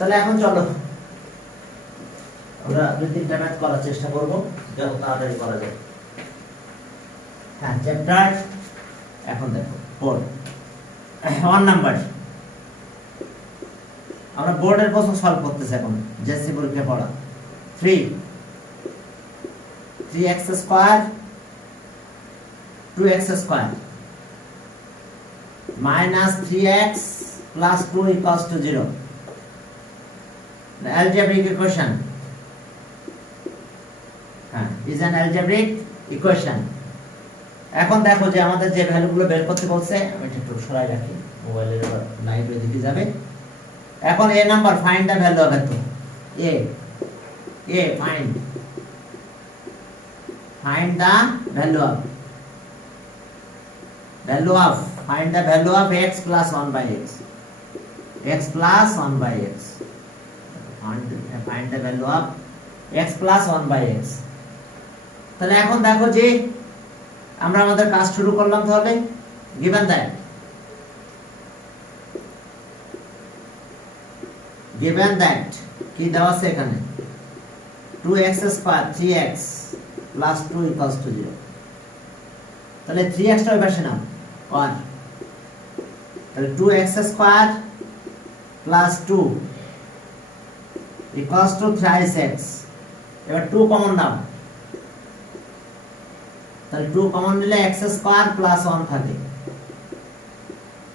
তাহলে এখন চলো আমরা দুই তিনটা ম্যাথ করার চেষ্টা করব যত তাড়াতাড়ি করা যায়। হ্যাঁ, চ্যাপ্টার এখন দেখো 4 1 নাম্বার। আমরা বোর্ডের প্রশ্ন সলভ করতেছি এখন, জেএসসি পরীক্ষা পড়া। 3x square 2x square minus 3x plus 2 equals to 0. The algebraic equation is an algebraic equation. এখন দেখো যে আমাদের যে ভ্যালুগুলো বের করতে বলছে, আমি একটু সরাই রাখি, মোবাইলের লাইট ওই দিকে যাবে। এখন a number find the value of এত a find the value of find the value of x plus 1 by x plus 1 by x find the value of x plus 1 by x। তাহলে এখন দেখো যে আমরা আমাদের কাজ শুরু করলাম। তাহলে given that কি দেওয়া আছে এখানে 2x square 3x plus 2 equals to 0। তাহলে 3x টা ওই পাশে নাও 1, তাহলে 2x square plus 2 equals to thrice x। এবার 2 কমন নাও, তাহলে 2 কমন নিলে x স্কয়ার plus 1 থাকে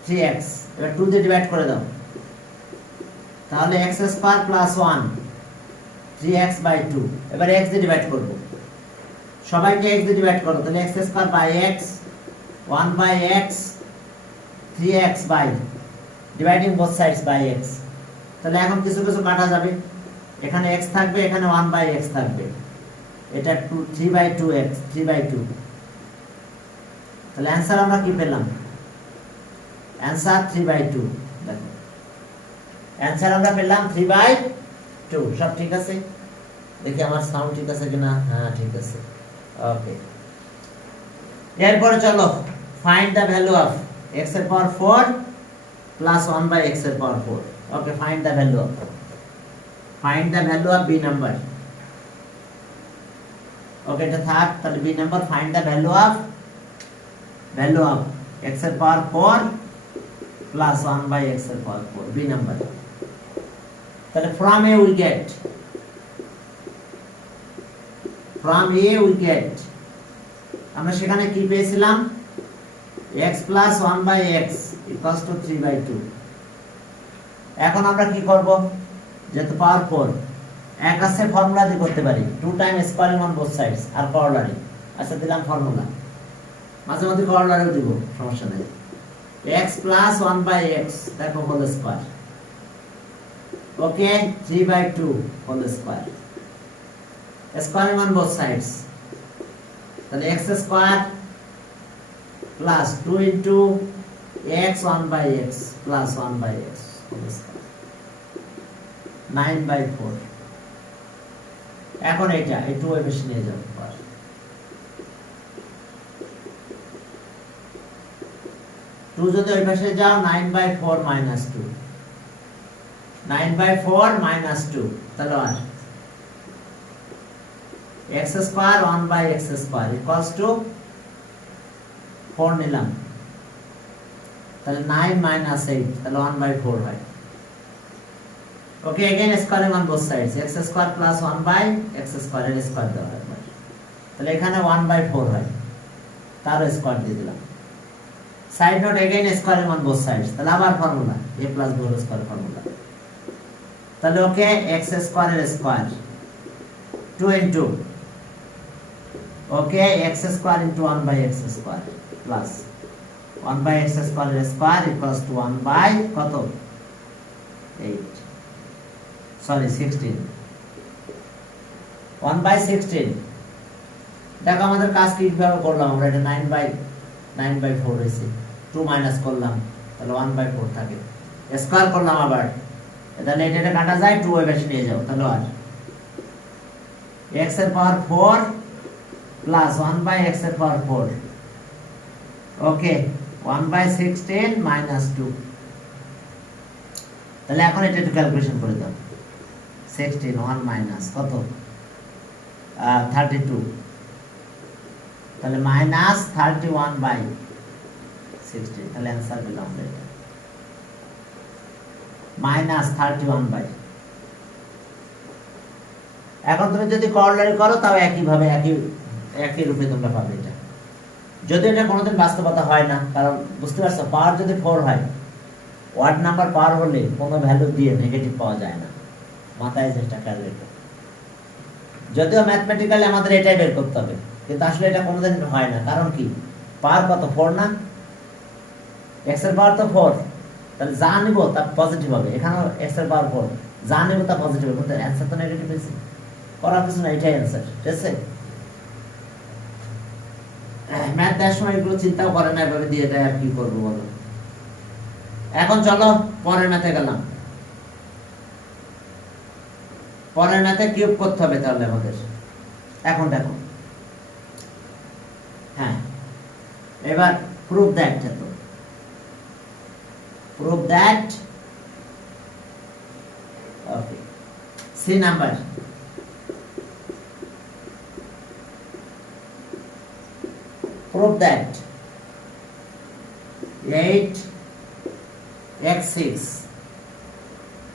3x। এবার 2 দিয়ে ডিভাইড করে দাও, তাহলে x square plus 1 3x by 2। এবার x দিয়ে ডিভাইড করব, সবাইকে x দিয়ে ডিভাইড করো, তাহলে x square by x 1 by x 3x by dividing both sides by x। তাহলে এখন কিছু কিছু কাটা যাবে, এখানে x থাকবে, এখানে 1 by x থাকবে, এটা 3 by 2x 3 by 2। তাহলে অ্যানসার আমরা কি পেলাম? Answer 3 by 2। দেখো অ্যানসার আমরা পেলাম 3 by 2। সব ঠিক আছে? দেখি আমার সাউন্ড ঠিক আছে কিনা। হ্যাঁ ঠিক আছে, ওকে। এরপরে চলো find the value of x এর পাওয়ার 4 প্লাস 1 বাই x এর power 4। Okay, find the value of b number. Okay, এটা থাক। তাহলে b number find the value of x এর পাওয়ার 4 প্লাস 1 বাই x এর পাওয়ার 4 b নাম্বার। তাহলে from a we get আমরা সেখানে কি পেয়েছিলাম? x plus 1 by x equals to 3 by 2। এখন আমরা কি করব? যেহেতু পাওয়ার 4 এক আছে, ফর্মুলা দিয়ে করতে পারি, 2 টাইম স্কয়ারিং অন বোথ সাইডস আর করলারি। আচ্ছা, দিলাম ফর্মুলা, মাঝে মাঝে করলারিও দিব, সমস্যা নেই। x plus 1 by x দেখো whole square, okay 3 by 2 whole square, squaring on both sides. তাহলে x square plus 2 into x 1 by x plus 1 by x whole square 9 by 4। এখন এটা এই 2 এর বেশি নিয়ে যাও, 2 যদি ওই পাশে যাও 9 by 4 minus 2 9 by 4 minus 2, তাহলে আর x square 1 by x square equals to 4 নিলাম, তাহলে 9 minus 8, তাহলে 1 by 4 হয়। ওকে, again squaring on both sides, x square plus 1 by x square এর স্কয়ার দেওয়া হয়, তাহলে এখানে 1 by 4 হয়, তার স্কয়ার দিয়ে দিলাম। Side note, again squaring on both sides, তাহলে আবার formula a plus b whole square formula. তাহলে ওকে, x স্কয়ার এর square 2 into okay x square into 1 by x square plus 1 by x square এর square equals to 1 by কত 8 sorry 16 1 by 16। দেখো আমাদের কাজ কিভাবে করলাম আমরা, এটা 9 by 4 হয়েছে, 2 মাইনাস করলাম, তাহলে 1 by 4 থাকে, স্কয়ার করলাম আবার, তাহলে এটা কাটা যায়, 2 এর বেশি নিয়ে যাও, তাহলে আর x এর পাওয়ার 4 প্লাস 1 by x এর পাওয়ার 4। ওকে, 1 by 16 minus 2 তাহলে এখন এটা একটু ক্যালকুলেশন করে দাও। 16 1 মাইনাস কত 32, তাহলে মাইনাস 31/16, তাহলে অ্যান্সার পেলাম এটা মাইনাস 31/। এখন তুমি যদি করলারি করো তাও একইভাবে একই রূপে তোমরা পাবে এটা, যদি এটা কোনোদিন বাস্তবতা হয় না, কারণ বুঝতে পারছো পাওয়ার যদি 4 হয়, ওয়ার্ড নাম্বার পাওয়ার হলে কোনো ভ্যালু দিয়ে নেগেটিভ পাওয়া যায় না, মাথায় চেষ্টা খেয়াল রেখো। যদিও ম্যাথমেটিক্যালি আমাদের এটাই বের করতে হবে, কিন্তু আসলে এটা কোনোদিন হয় না, কারণ কি পাওয়ার কত 4 না, x এর পাওয়ার তো 4, তাহলে যা নিব তা পজিটিভ হবে, এখানেও x এর পাওয়ার 4, যা নিব তা পজিটিভ হবে, কিন্তু অ্যান্সার তো নেগেটিভ হয়েছে, করার কিছু না, এটাই অ্যান্সার। ঠিক আছে, ম্যাথ দেওয়ার সময় এগুলো চিন্তাও করে না, এভাবে দিয়ে দেয়, আর কি করবো বলো। এখন চলো পরের ম্যাথে গেলাম। পরের ম্যাথে কিউব করতে হবে তাহলে আমাদের। এখন দেখো, হ্যাঁ এবার প্রুফ দ্যাট, তো proof that, okay C number, prove that 8x6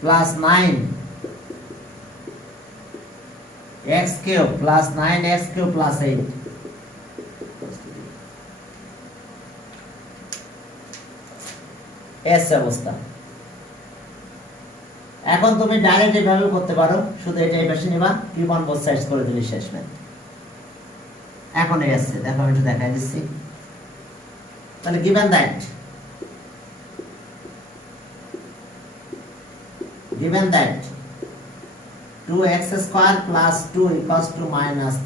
plus 9x cube plus 9x cube plus 8 S অবস্থা। এখন তুমি ডাইরেক্ট এভাবে করতে পারো, শুধু এটা এই পাশে নিবা, কিউব অন বোথ সাইডস করে দিলে শেষ ম্যাথ। এখন এই আসছে, দেখো আমি একটু দেখাই দিচ্ছি। তাহলে given that 2x square plus 2 equals to minus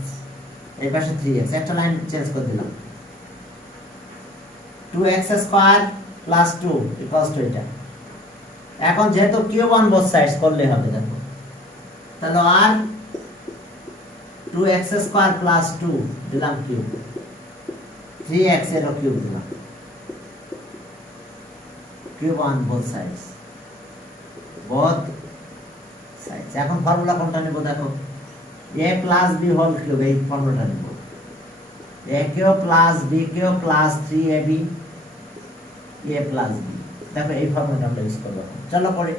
এই পাশে 3x, একটা লাইন চেঞ্জ করে দিলাম, 2x square plus 2 equals to এটা। এখন যেহেতু কিউব অন বোথ সাইডস করলে হবে, দেখো তাহলে আর 2x square plus 2 দিলাম কিউব, 3x এর কিউব দিলাম, কিউব অন বোথ সাইডস, এখন ফর্মুলা কোনটা নেব দেখো, a plus b whole cube, এই ফর্মুলাটা নেব, a cube plus b cube plus 3ab a plus b, দেখো এই ফর্মুলাটা আমরা ইউজ করব। চলো করি,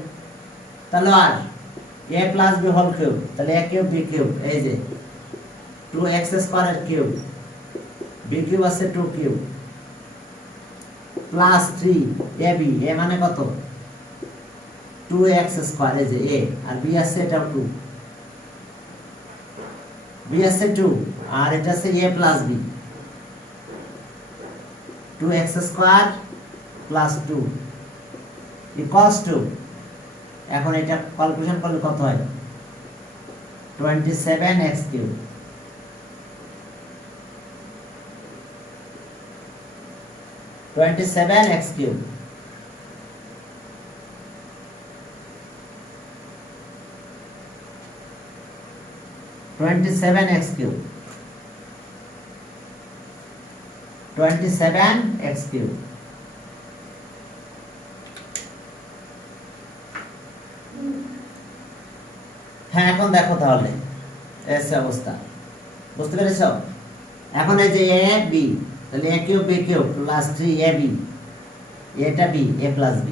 তাহলে আর a plus b whole cube, তাহলে a কিউব b কিউব, এই যে 2x স্কয়ার এর কিউব, b কিউব আছে 2 কিউব প্লাস 3ab, a মানে কত 2x স্কয়ার, এই যে a, আর b আছে এটা 2, b আছে 2 আর এটা আছে a plus b, 2x square plus 2 equals to, এখন এটা ক্যালকুলেশন করলে কত হয় 27x cube, 27x cube, x cube, 27x cube। হ্যাঁ এখন দেখো তাহলে এস অবস্থা, বুঝতে পেরেছো? এখন এই যে a b, তাহলে a cube b cube plus 3ab, এটা b a প্লাস b।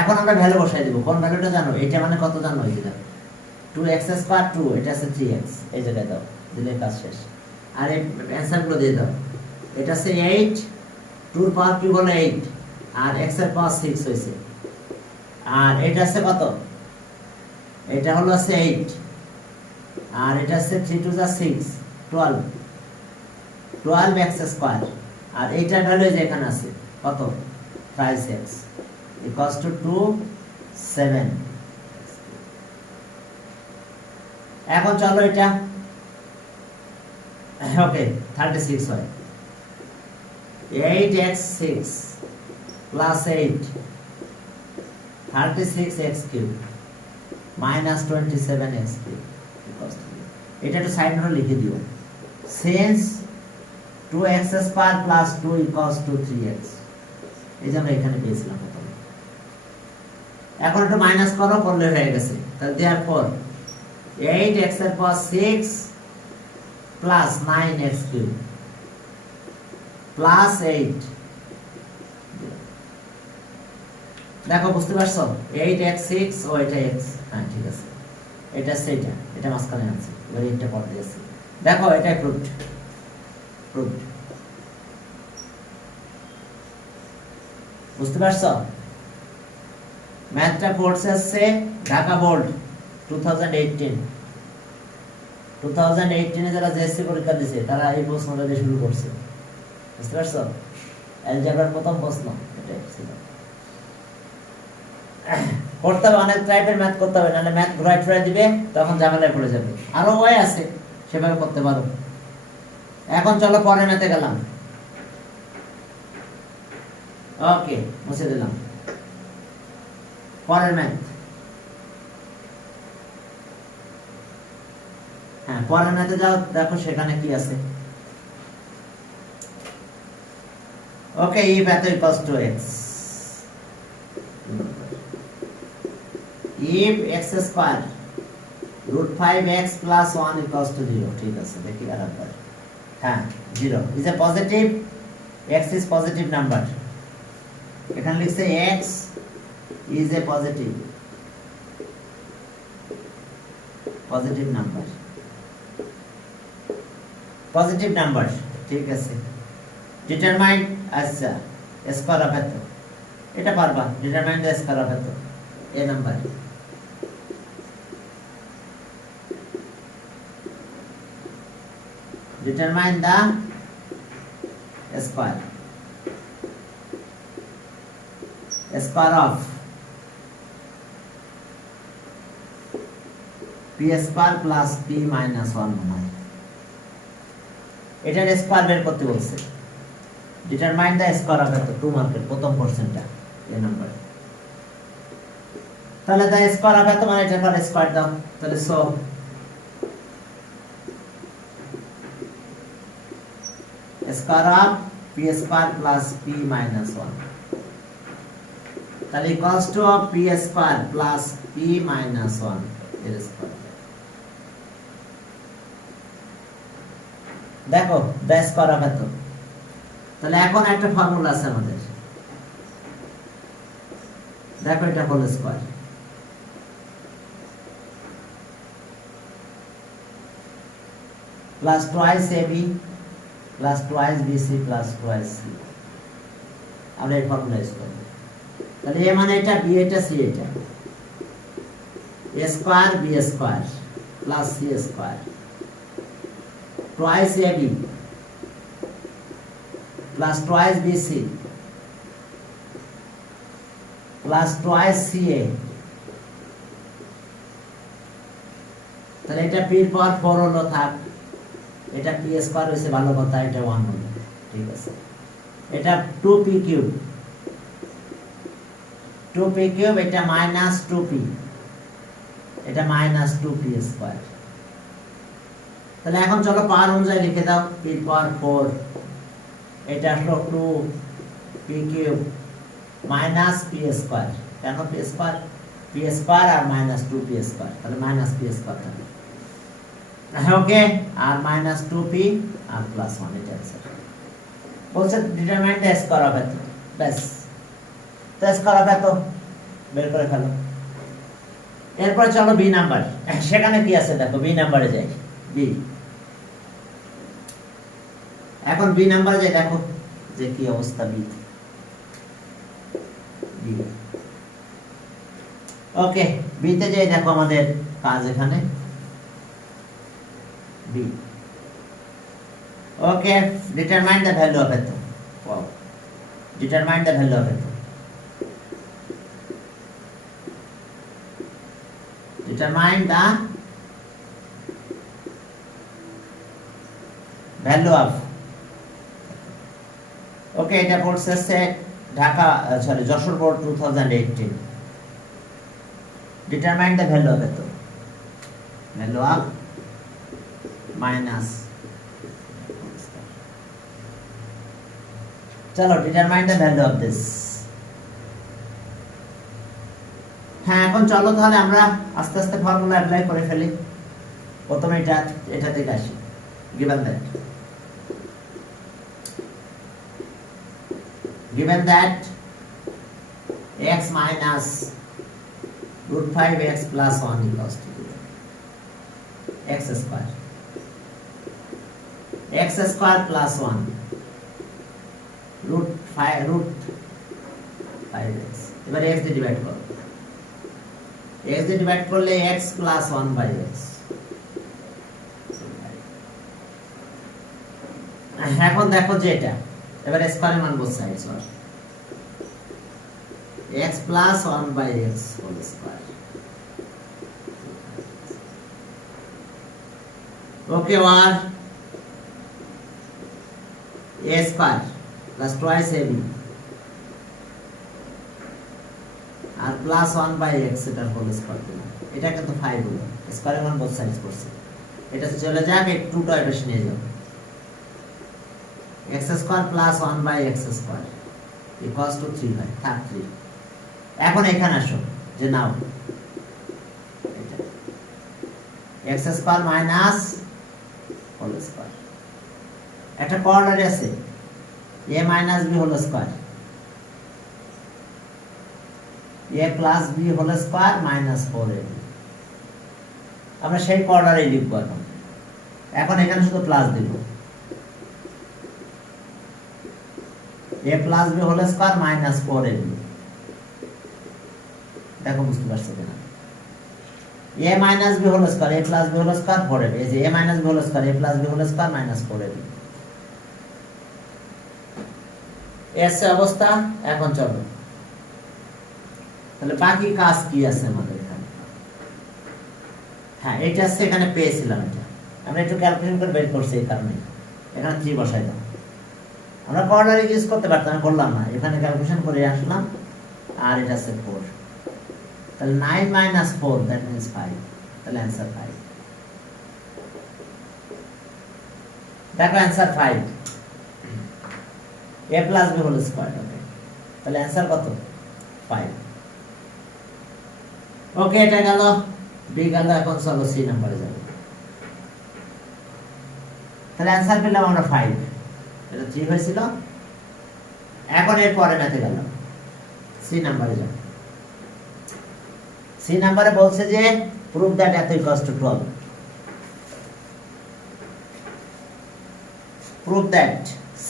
এখন আমরা ভ্যালু বসাই দেব, কোন ভ্যালুটা জানো? এটা মানে কত জানো? এই যে 2x স্কয়ার 2, এটা আছে 3x, এই জায়গায় দাও, দিলে কাজ শেষ। আর এই অ্যানসার গুলো দিয়ে দাও, এটা আছে 8, 2 এর পাওয়ার কিউব হলো 8 আর x এর পাওয়ার 6 হইছে, আর এটা আছে কত, এটা হলো আছে 8 আর এটা আছে 3 2 6 12, 12x স্কয়ার, আর এইটার ভ্যালু যে এখানে আছে কত 5x ইকুয়ালস টু 2 7। এখন চলো এটা ওকে 36 হয়, 8x6 plus 8 36x cube minus 27x cube equals to, এটা একটু সাইড নোটে লিখে দিও, since 2x square plus 2 equals to 3x, এই যে আমরা এখানে পেয়েছিলাম প্রথমে। এখন একটু মাইনাস করো, করলে হয়ে গেছে। তাহলে therefore 8x এর পাওয়ার 6 প্লাস 9x কিউব প্লাস 8। দেখো বুঝতে পারছো, 8x6 ও এটা x, হ্যাঁ ঠিক আছে, এটা সেটা, এটা মাঝখানে আছে, এবার এটা পড়ে দিয়েছি। দেখো এটাই প্রুফড। বুঝতে পারছো? ম্যাথটা কোর্স আসছে ঢাকা বোর্ড 2018 এ যারা জেএসসি পরীক্ষা দিয়েছে তারা এই প্রশ্নটা দিয়ে শুরু করছে। বুঝতে পারছো? অ্যালজেব্রার প্রথম প্রশ্ন এটাই ছিল। করতে হবে, অনেক টাইপের ম্যাথ করতে হবে, নাহলে ম্যাথ ঘুরাই দিবে, তখন ঝামেলায় পড়ে যাবে। আরো ওয়ে আছে, সেভাবে করতে পারো। এখন চলো পরের ম্যাথে গেলাম। ওকে, মুছে দিলাম। পরের ম্যাথ, হ্যাঁ পরের ম্যাথে যাও, দেখো সেখানে কি আছে। ওকে, if এত equals to x, if x square root 5x plus 1 equals to 0, ঠিক আছে, দেখি আরেকবার। হ্যাঁ 0 is a positive, x is positive number। এখানে লিখছে x is a positive number, ঠিক আছে। ডিটারমাইন, আচ্ছা স্কয়ার অফ এত, এটা পারবা, ডিটারমাইন দ্য স্কয়ার অফ এত, a number. Determine the square of p square plus p minus 1 মনে, এটার স্কয়ার বের করতে বলছে। ডিটারমাইন দ্য স্কয়ার অফ এত, 2 মার্কের প্রথম কোশ্চেনটা, এই নাম্বার। তাহলে দ্য স্কয়ার অফ এত মানে এটার স্কয়ার দাও, তাহলে so square of p square plus p minus 1, তাহলে equals to of p square plus p minus 1 এর স্কয়ার। দেখো দ্য স্কয়ার অফ এত, তাহলে এখন একটা ফর্মুলা আছে আমাদের, দেখো এটা whole square plus twice AB plus twice BC plus twice C, আমরা এই ফর্মুলা ইউজ করব। তাহলে এ মানে এটা, বি এটা, সি এটা, A square B square plus C square twice AB plus twice BC plus twice CA, তাহলে এটা পি এর পাওয়ার 4 হলো, থাক। এটা পি স্কয়ার হইছে, ভালো কথা, এটা 1 হলো, ঠিক আছে। এটা 2p কিউব, এটা মাইনাস 2p, এটা মাইনাস 2p স্কয়ার। তাহলে এখন চলো পাওয়ার অনুযায়ী লিখে দাও, p এর পাওয়ার 4, এটা হলো 2p cube minus p square, কেন p স্কয়ার আর মাইনাস 2p স্কয়ার, তাহলে মাইনাস p স্কয়ার থাকে। ওকে, আর মাইনাস 2p আর প্লাস 1, এটা অ্যানসার। বলছে ডিটারমাইন দ্য স্কয়ার অফ এত, ব্যাস, তো স্কয়ার অফ এত বের করে ফেলো। এরপর চলো বি নাম্বার, সেখানে কি আছে দেখো, বি নাম্বারে যাই। বি, এখন বি নাম্বারে যাই, দেখো যে কি অবস্থা বি। ওকে, বিতে যাই, দেখো আমাদের কাজ এখানে বি। Okay, determine the value of এত, ডিটারমাইন দ্য ভ্যালু অফ এত, determine the value of. Okay, এটা পড়ছে Dhaka, sorry Jessore board 2018। Determine the value of এত, ভ্যালু অফ মাইনাস, চলো determine the value of this. হ্যাঁ, এখন চলো তাহলে আমরা আস্তে আস্তে ফর্মুলা অ্যাপ্লাই করে ফেলি। প্রথমে এটা থেকে আসি। given that x minus root 5x plus 1 equals to x square plus 1 root 5x এবার x দিয়ে ডিভাইড করো। x দিয়ে ডিভাইড করলে x plus 1 by x। এখন দেখো যে এটা এবার স্কয়ারের মান বোথ সাইডস আর x plus 1 by x whole square। Okay, আর a square plus twice ab আর প্লাস 1 বাই x এটার হোল স্কয়ার দিলাম। এটা কিন্তু 5 হলো, স্কয়ারের মান বোথ সাইডস করছে। এটা চলে যাক, এই 2 টা এপাশে নিয়ে যাও। x square plus 1 by x square equals to 3 by 3। এখন এখানে আসো যে নাও এটা x square minus whole square, একটা কর্নারে আছে a minus b whole square, a plus b whole square minus 4ab। আমরা সেই কর্নারে লিখব। এখন এখানে শুধু প্লাস দিব, a plus b whole square minus 4ab। দেখো বুঝতে পারছো কিনা? a minus b whole square, a plus b whole square 4ab, এই যে a minus b whole square, a plus b whole square minus 4ab। এসে অবস্থা। এখন চলো তাহলে বাকি কাজ কি আছে আমাদের এখানে। হ্যাঁ, এটা আছে, এখানে পেয়েছিলাম, এটা আমরা একটু ক্যালকুলেশন করে বের করছি, এই কারণে এখানে 3 বসাই দাও। আমরা কর্নারে ইউজ করতে পারতাম, আমি করলাম না, এখানে ক্যালকুলেশন করে আসলাম। আর এটা আছে 4, তাহলে 9 minus 4 that means 5, তাহলে आंसर 5। দেখো answer 5, a plus b whole square হবে, তাহলে आंसर কত? 5। ওকে, এটা গেল, b গেল। এখন চলো c নম্বরে যাব। তাহলে आंसर পেলাম আমরা 5, এটা 3 হয়েছিল। এখন এর পরে ম্যাথে গেলাম, c নম্বরে যাব। c নম্বরে বলছে যে prove that এত equals to 12। prove that c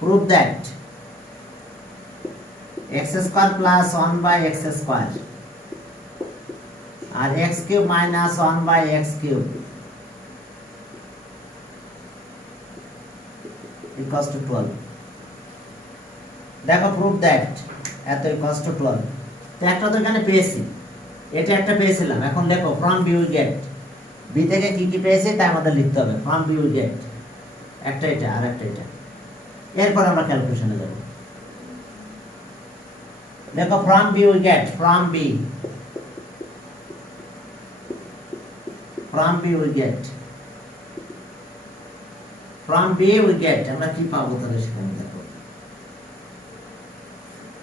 prove that x square plus 1 by x square R x cube minus 1 by x cube equals to 12। দেখো prove that এত equals to 12। তো একটা তো এখানে পেয়েছি, এটা একটা পেয়েছিলাম। এখন দেখো from b we get, b থেকে কি কি পেয়েছি তাই আমাদের লিখতে হবে। from b we get একটা এটা আর একটা এটা। এরপর আমরা ক্যালকুলেশনে যাব। দেখো from b we get, from b we get, from b we get আমরা কি পাবো তাহলে সেখানে দেখো।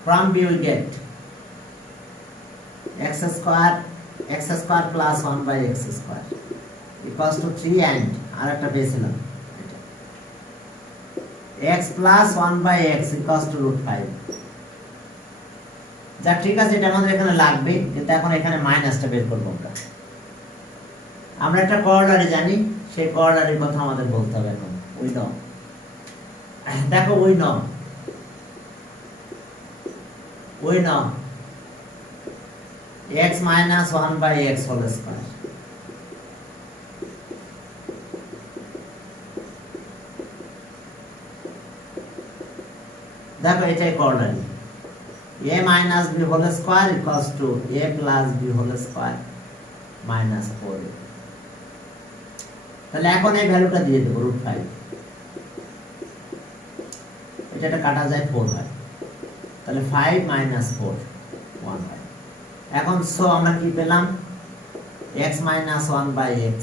from b we get x square plus 1 by x square equals to 3 and আর একটা পেয়েছিলাম x plus 1 by x equals to root 5। যা ঠিক আছে, এটা আমাদের এখানে লাগবে, কিন্তু এখন এখানে মাইনাসটা বের করব আমরা একটা কর্নারে জানি, সেই কর্নারের কথা আমাদের বলতে হবে। এখন উই নো, দেখো we know x minus 1 by x whole square দেখো এটাই কর্নারি। a minus b whole square equals to a plus b whole square minus 4। তাহলে এখন এই ভ্যালুটা দিয়ে দেব root 5, এটা কাটা যায় 4 হয়, তাহলে 5 minus 4 1 হয়। এখন সো আমরা কি পেলাম? x minus 1 by x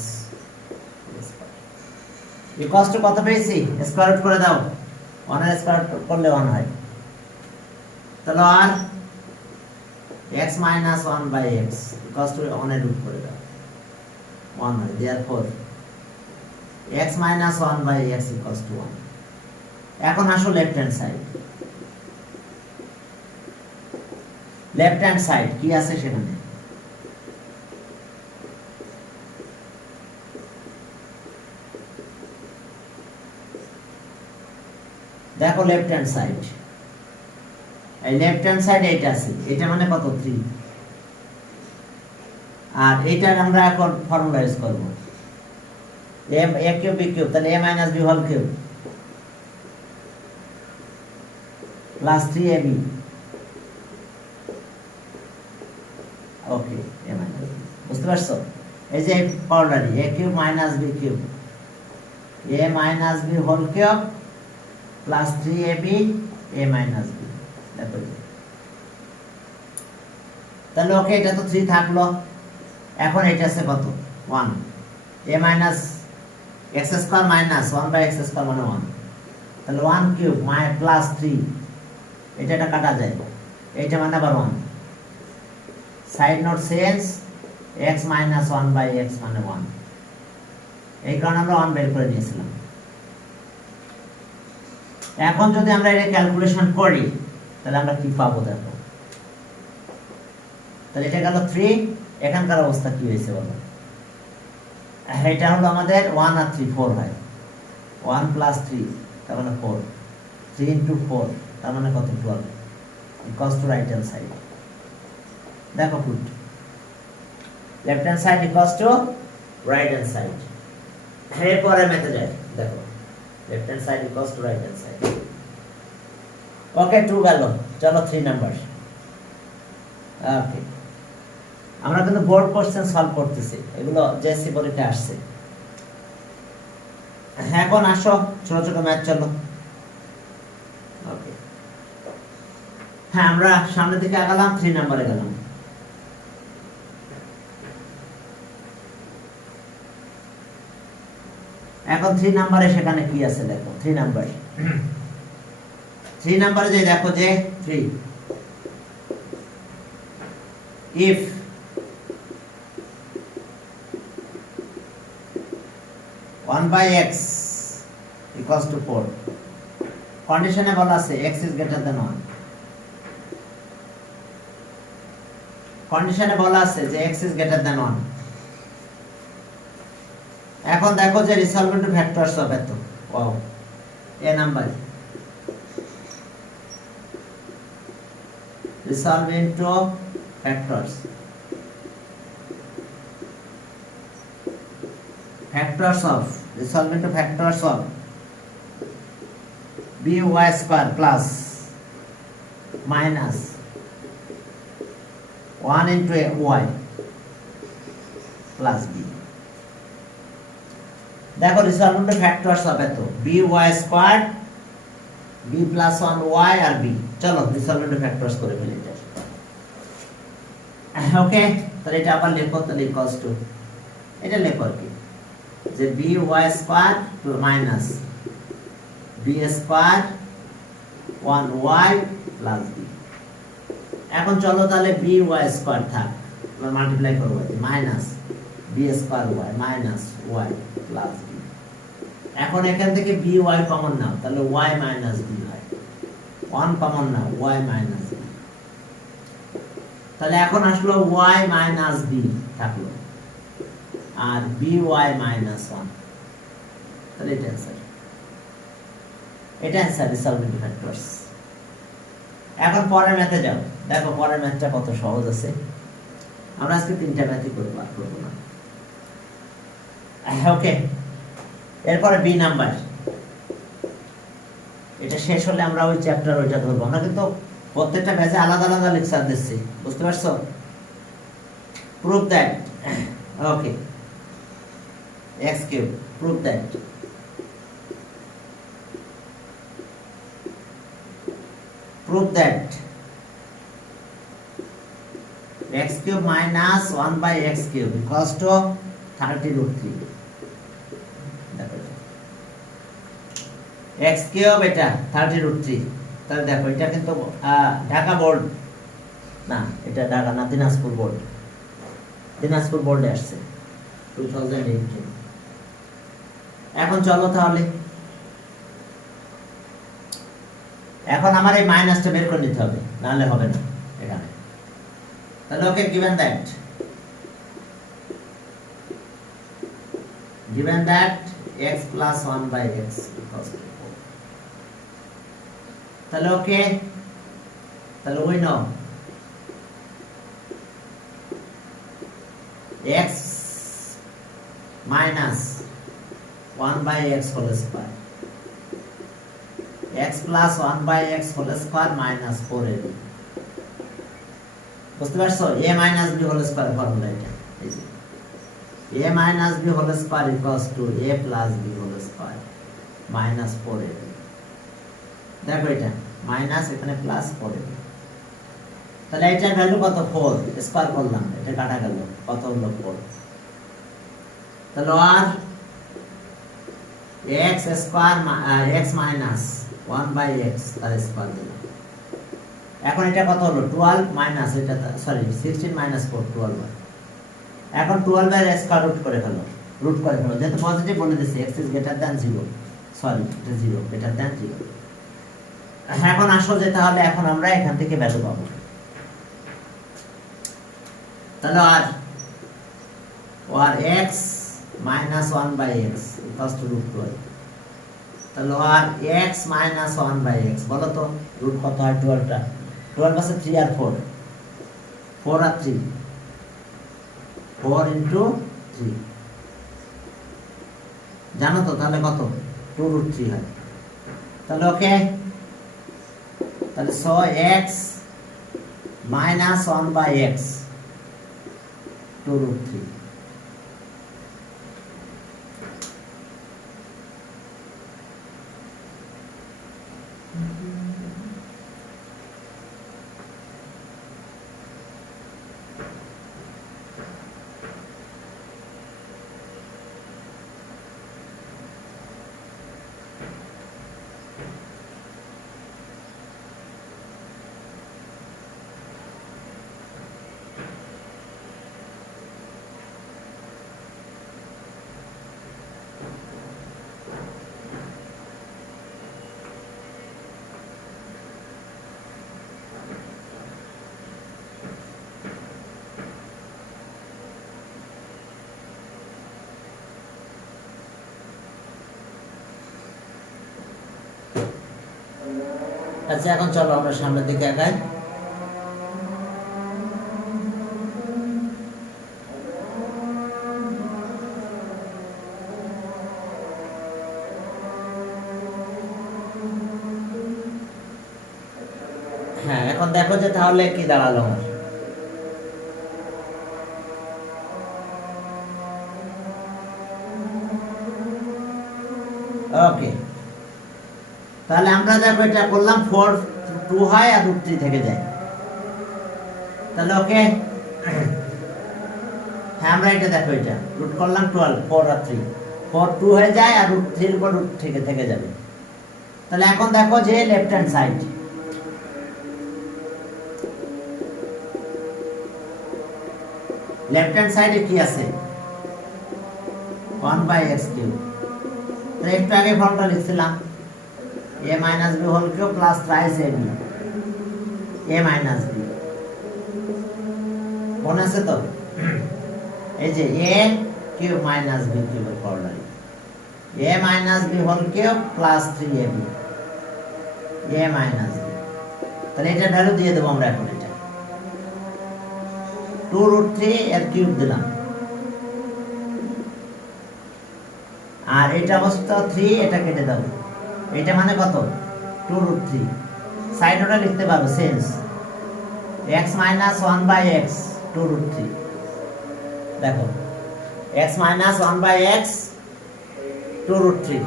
equals to কত পেয়েছি? স্কয়ার রুট করে দাও, 1 এর স্কয়ার করলে 1 হয়, তাহলে আর x minus 1 by x equals to 1 এর রুট করে দাও 1 হয়, therefore x minus 1 by x equals to 1. এখন আসো left hand side. Left hand side কি আছে সেখানে? দেখো লেফট হ্যান্ড সাইড, এই লেফট হ্যান্ড সাইড এইটা আছে, এটা মানে কত 3, আর এইটার আমরা এখন ফর্মুলা ইউজ করব a কিউব b কিউব, তাহলে a minus b whole cube plus 3ab, okay a minus b, বুঝতে পারছো? এই যে পাউডারি a cube minus b cube, a minus b whole cube plus 3ab a minus b, দেখো তাহলে ওকে এটা তো 3 থাকলো, এখন এটা আছে কত 1, a minus x square minus 1 by x square মানে 1, তাহলে 1 কিউব প্লাস 3, এটা কাটা যায়, এইটা মানে আবার 1, side note change, x minus 1 by x মানে 1, এই কারণে আমরা 1 বের করে নিয়েছিলাম। এখন যদি আমরা এটা ক্যালকুলেশন করি তাহলে আমরা কি পাবো দেখো, তাহলে এটা গেল 3, এখানকার অবস্থা কি হয়েছে বলো? এটা হলো আমাদের 1 আর 3 4 হয়, 1 প্লাস 3 তার মানে 4, 3 ইন্টু 4 তার মানে কত 12, equals to right hand side. দেখো put left hand side equals to right hand side. এরপরে মেথে যায়, দেখো left hand side equals to right hand side. Okay 2 গেল, চলো 3 নাম্বার। ওকে আমরা কিন্তু বোর্ড কোশ্চেন সলভ করতেছি, এগুলো জেএসসি পরীক্ষায় আসছে। এখন আসো ছোট ছোট ম্যাথ, চলো। ওকে হ্যাঁ, আমরা সামনের দিকে আগালাম, 3 নম্বরে গেলাম। এখন 3 নম্বরে সেখানে কি আছে দেখো, 3 নম্বরে যে দেখো যে 3 if one by x equals to 4, কন্ডিশনে বলা আছে x is greater than 1, কন্ডিশনে বলা আছে যে x is greater than 1। এখন দেখো যে রিসলভেন্ট ফ্যাক্টরস হবে তো, wow A number resolve into factors of resolve into factors of by square plus minus 1 into y plus b। দেখো resolve into factors হবে তো by square b plus 1y R b, চলো resolve into factors করে ফেলি এটা। ওকে তাহলে এটা আবার লেখো, তাহলে ইকুয়ালস টু এটা লেখো আর কি যে by square minus b square 1y plus b। এখন চলো তাহলে by স্কয়ার থাক, আমরা মাল্টিপ্লাই করব minus b square y minus y plus b। এখন এখান থেকে by কমন নাও, তাহলে y মাইনাস b হয়, 1 কমন নাও y মাইনাস b, তাহলে এখন আসলো y মাইনাস b থাকলো আর by মাইনাস 1, তাহলে এটা অ্যান্সার রিসলভ ইনটু ফ্যাক্টরস। এখন পরের ম্যাথে যাও, দেখো পরের ম্যাথটা কত সহজ আছে, আমরা আজকে 3টা ম্যাথই করব আর করব না। ওকে এরপরে বি নাম্বার, এটা শেষ হলে আমরা ওই চ্যাপ্টার ওইটা ধরবো। আমরা কিন্তু প্রত্যেকটা ব্যাচে আলাদা আলাদা লেকচার দিচ্ছি, বুঝতে পারছো? Prove that, okay x cube, prove that x cube minus 1 by x cube equals to 30 root 3। X cube এটা 30√3। তাহলে দেখো এটা কিন্তু ঢাকা বোর্ড না, এটা ঢাকা না, দিনাজপুর বোর্ড, দিনাজপুর বোর্ডে আসছে 2018। এখন চলো তাহলে, এখন আমার এই মাইনাসটা বের করে নিতে হবে, নাহলে হবে না এখানে। তাহলে ওকে, given that x plus 1 by x equals to 4, তাহলে ওকে, তাহলে we know x minus 1 by x whole square, x plus 1 by x whole square minus 4ab, বুঝতে পারছো? a minus b whole square formula এটা, এই যে a minus b whole square equals to a plus b whole square minus 4ab। দেখো এটা minus, এখানে plus 4ab, তাহলে এটার ভ্যালু কত? 4, স্কয়ার করলাম, এটা কাটা গেল, কত হলো? 4। তাহলে আর x square x minus 1 by x তার স্কয়ার দিলাম। এখন এটা কত হলো? 12 মাইনাস এটা, সরি 16 minus 4, 12। এখন 12 এর স্কয়ার রুট করে ফেলো, যেহেতু পজিটিভ বলে দিছি, x is greater than 0, sorry এটা 0 greater than 0। এখন আসো যে তাহলে এখন আমরা এখান থেকে ভ্যালু পাবো। তাহলে আর x minus 1 by x equals to √12। তাহলে আর x minus 1 by x, বলো তো রুট কত হয়? 12টা, 12 আছে 3 আর 4, 4 আর 3, 4 into 3, জানো তো? তাহলে কত? 2√3 হয়। তাহলে ওকে, তাহলে so x minus 1 by x 2√3। আচ্ছা, এখন চলো আমরা সামনের দিকে আগাই। হ্যাঁ, এখন দেখো যে তাহলে কি দাঁড়ালো আমার। ওকে, তাহলে আমরা দেখো এটা করলাম 4 2 হয় আর √3 থেকে যায়। তাহলে ওকে, হ্যাঁ আমরা এটা দেখো, এটা রুট করলাম 12, 4 আর 3, 4 2 হয়ে যায় আর √3 এর উপর √3 থেকে যাবে। তাহলে এখন দেখো যে left hand side, left hand সাইডে কি আছে? 1 by x কিউব। তাহলে একটু আগে ফর্মটা লিখছিলাম, a minus b whole cube plus thrice ab, a minus b, মনে আছে তো? এই যে a cube minus b cube এর formula, a minus b whole cube plus 3ab, a minus b। তাহলে এটা ভ্যালু দিয়ে দেব আমরা এখন, এটা 2√3 এর কিউব দিলাম, আর এটা অবস্থিত 3, এটা কেটে দাও, এটা মানে কত? 2√3। সাইড ওটা লিখতে পারো sense, x minus 1 by x 2√3। দেখো x minus 1 by x 2√3।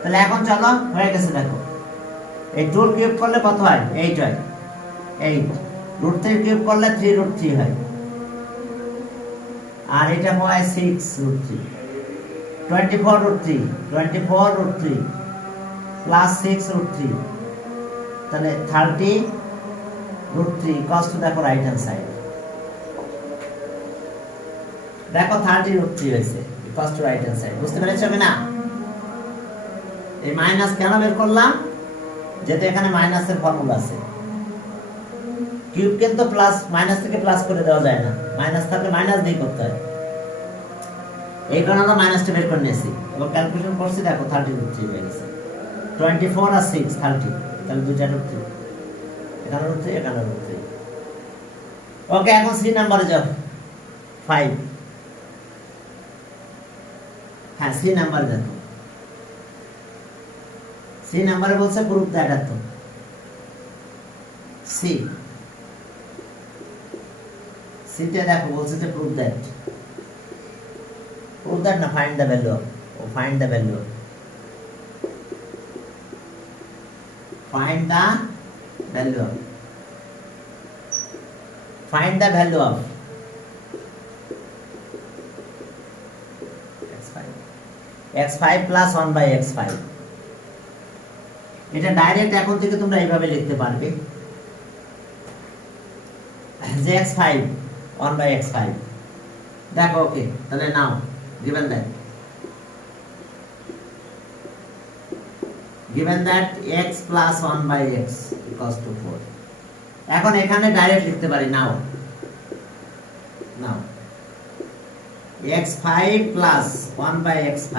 তাহলে এখন চলো, হয়ে গেছে। দেখো এই 2 কিউব করলে কত হয়? 8 হয়, 8 √3 কিউব করলে 3√3 হয়, আর এটা হয় 6√3, 24√3, 24√3 প্লাস 6√3, তাহলে 30√3 ইকুয়ালস টু দেখো রাইট হ্যান্ড সাইড, দেখো 30√3 হয়েছে equals to right hand side. বুঝতে পেরেছো কিনা? এই মাইনাস কেন বের করলাম? যেহেতু এখানে মাইনাসের ফর্মুলা আছে। কিউব কিন্তু প্লাস মাইনাস থেকে প্লাস করে দেওয়া যায় না, মাইনাস থাকলে মাইনাস দিয়ে করতে হয়। এই কারণে আমরা মাইনাসটা বের করে নিয়েছি এবং ক্যালকুলেশন করছি, দেখো 30√3 হয়ে গেছে। 24 আর 6 30, তাহলে দুইটা √3, এখানে √3 এখানে √3। ওকে, এখন সি নাম্বারে যাও 5। হ্যাঁ, সি নাম্বার দেখো, সি নাম্বারে বলছে প্রুফ দ্যাট, এত সি সিতে দেখো বলছে যে প্রুফ দ্যাট না ফাইন্ড দ্য ভ্যালু অফ, ও find the value of, find the value of, find the value of x5 plus 1 by x5। এটা ডাইরেক্ট এখন থেকে তোমরা এইভাবে লিখতে পারবে যে x5 1 by x5। দেখো, ওকে, তাহলে নাও given that x plus 1 by x equals to 4, এখন এখানে ডাইরেক্ট লিখতে পারি, নাও x5 plus 1 by x5,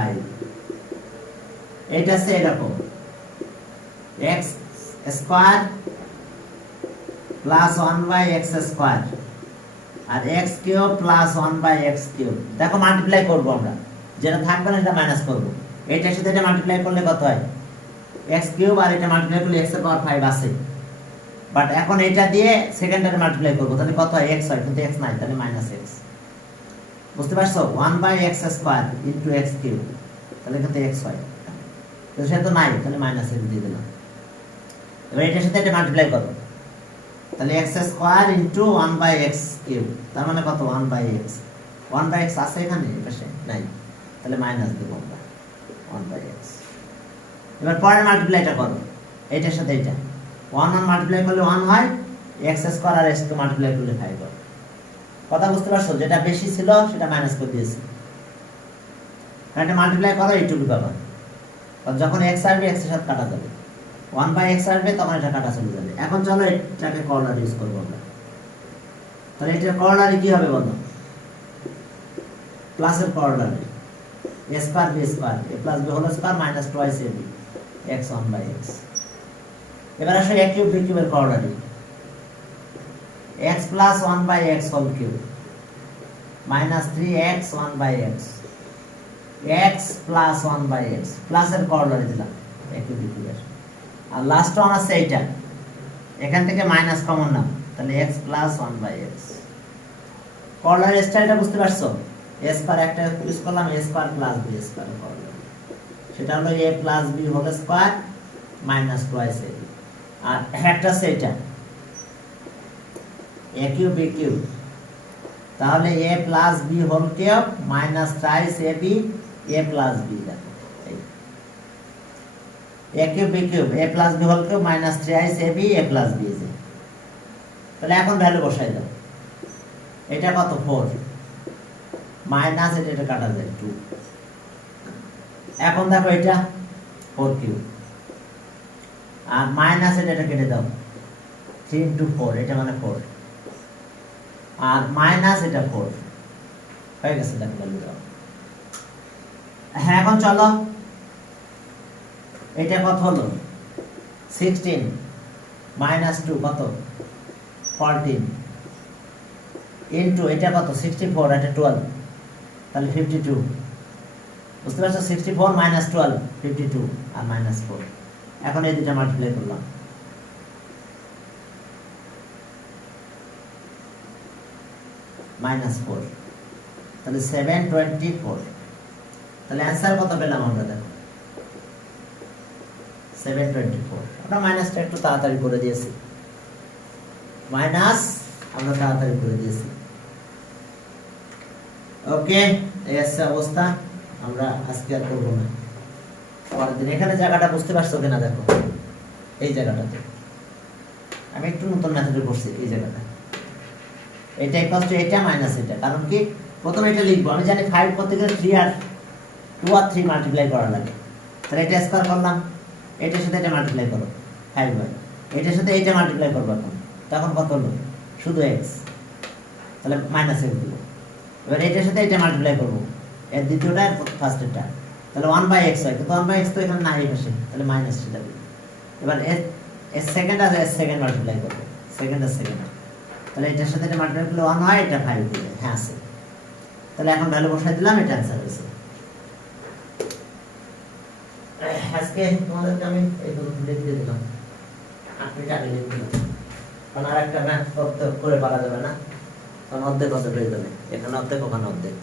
এটা সে এরকম x square plus 1 by x square আর x cube plus 1 by x cube. দেখো মাল্টিপ্লাই করব আমরা, যেটা থাকবে না এটা মাইনাস করব, এটার সাথে এটা মাল্টিপ্লাই করলে কত হয় x কিউব, আর এটা মাল্টিপ্লাই করলে x এর পাওয়ার 5 আছে। বাট এখন এটা দিয়ে সেকেন্ডারে মাল্টিপ্লাই করব, তাহলে কত হয় x হয়, কিন্তু x নাই, তাহলে -x। বুঝতে পারছো? 1 by x square into x cube, তাহলে কিন্তু x হয়, তো সেটা তো নাই, তাহলে -x দিয়ে দিলাম। এবার এটার সাথে এটা মাল্টিপ্লাই করব, তাহলে x square into 1 by x cube, তার মানে কত 1 by x। 1 by x আছে এখানে, এটা নাই, তাহলে মাইনাস দেব আমরা 1 by x। এবার পরের মাল্টিপ্লাইটা করো, এটার সাথে এটা 1 মাল্টিপ্লাই করলে 1 হয়, x স্কয়ার আর x কে মাল্টিপ্লাই করলে 5 হয়। কথা বুঝতে পারছো? যেটা বেশি ছিল সেটা মাইনাস করে দিয়েছি, কারণ এটা মাল্টিপ্লাই করো এইটুকু পাবা, যখন x আসবে x এর সাথে কাটা যাবে, 1 by x আসবে তখন এটা কাটা চলে যাবে। এখন চলো এটাকে কর্নার ইউজ করব আমরা, তাহলে এটা কর্নারে কি হবে বলো? প্লাসের কর্নারে a square b square a plus b whole square minus twice ab x 1 by x। এবার আসো a কিউব b কিউবের কর্নারে x plus 1 by x whole cube minus 3x 1 by x, x plus 1 by x, plus এর কর্নারে দিলাম a cube b কিউবের, আর last one আছে এইটা, এখান থেকে মাইনাস কমন নাও, তাহলে x plus 1 by x। Corner স্টাইলটা বুঝতে পারছো? a স্কয়ার একটা ইউজ করলাম, a square plus b square corner, সেটা হলো a plus b whole square minus twice ab, আর একটা আছে এটা a কিউব b কিউব, তাহলে a plus b whole cube minus twice ab a plus b, দেখো a cube b cube a plus b whole cube minus twice ab a plus b। তাহলে এখন value বসাই দাও, এটা কত 4 minus এটা কাটা যায় 2। এখন দেখো এটা 4 কিউব আর মাইনাস এটা কেটে দাও 3 ইনটু 4, এটা মানে 4 আর মাইনাস এটা 4 হয়ে গেছে, দেখো ভ্যালু দাও। হ্যাঁ, এখন চলো এটা কত হলো 16 মাইনাস 2 কত 14 ইনটু এটা কত 64, এটা 12, তাহলে 52। বুঝতে পারছো? 64 মাইনাস 12 52 আর মাইনাস 4। এখন এই দুটো মাল্টিপ্লাই করলাম, -4, তাহলে 724। তাহলে অ্যান্সার কত পেলাম আমরা? দেখো 724। আমরা মাইনাসটা একটু তাড়াতাড়ি করে দিয়েছি, মাইনাস আমরা তাড়াতাড়ি করে দিয়েছি। ওকে, এই আছে অবস্থা, আমরা আজকে আর করবো না। পরের দিন এখানে জায়গাটা বুঝতে পারছো কিনা দেখো, এই জায়গাটাতে আমি একটু নতুন মেথডে করছি এই জায়গাটা, এটা ইকুয়াল টু এটা মাইনাস এটা। কারণ কি প্রথমে এটা লিখবো, আমি জানি 5 করতে গেলে 3 আর 2 আর 3 মাল্টিপ্লাই করা লাগে, তাহলে এটা স্কয়ার করলাম, এটার সাথে এটা মাল্টিপ্লাই করো 5 বাই, এটার সাথে এইটা মাল্টিপ্লাই করবো এখন, তখন কত হলো শুধু x, তাহলে মাইনাস x দিব। এবার এটার সাথে এটা মাল্টিপ্লাই করবো, এর দ্বিতীয়টা আর ফার্স্টেরটা, তাহলে 1/x হয়, কিন্তু 1/x তো এখানে নাই পাশে, তাহলে মাইনাস সেটা দিব। এবার এর সেকেন্ড আর এর সেকেন্ড মাল্টিপ্লাই করবো, সেকেন্ড আর সেকেন্ড, তাহলে এটার সাথে এটা মাল্টিপ্লাই করলে 1 হয়, এটা 5 দিবে, হ্যাঁ আছে। তাহলে এখন ভ্যালু বসাই দিলাম, এটা অ্যান্সার হয়েছে। আজকে তোমাদেরকে আমি এই দুটো লিখে দিলাম, আপনি টাকা লিখে দিলাম, কারণ আর একটা ম্যাথ করে পারা যাবে না, কারণ অর্ধেক হয়ে যাবে, এখানে অর্ধেক ওখানে অর্ধেক।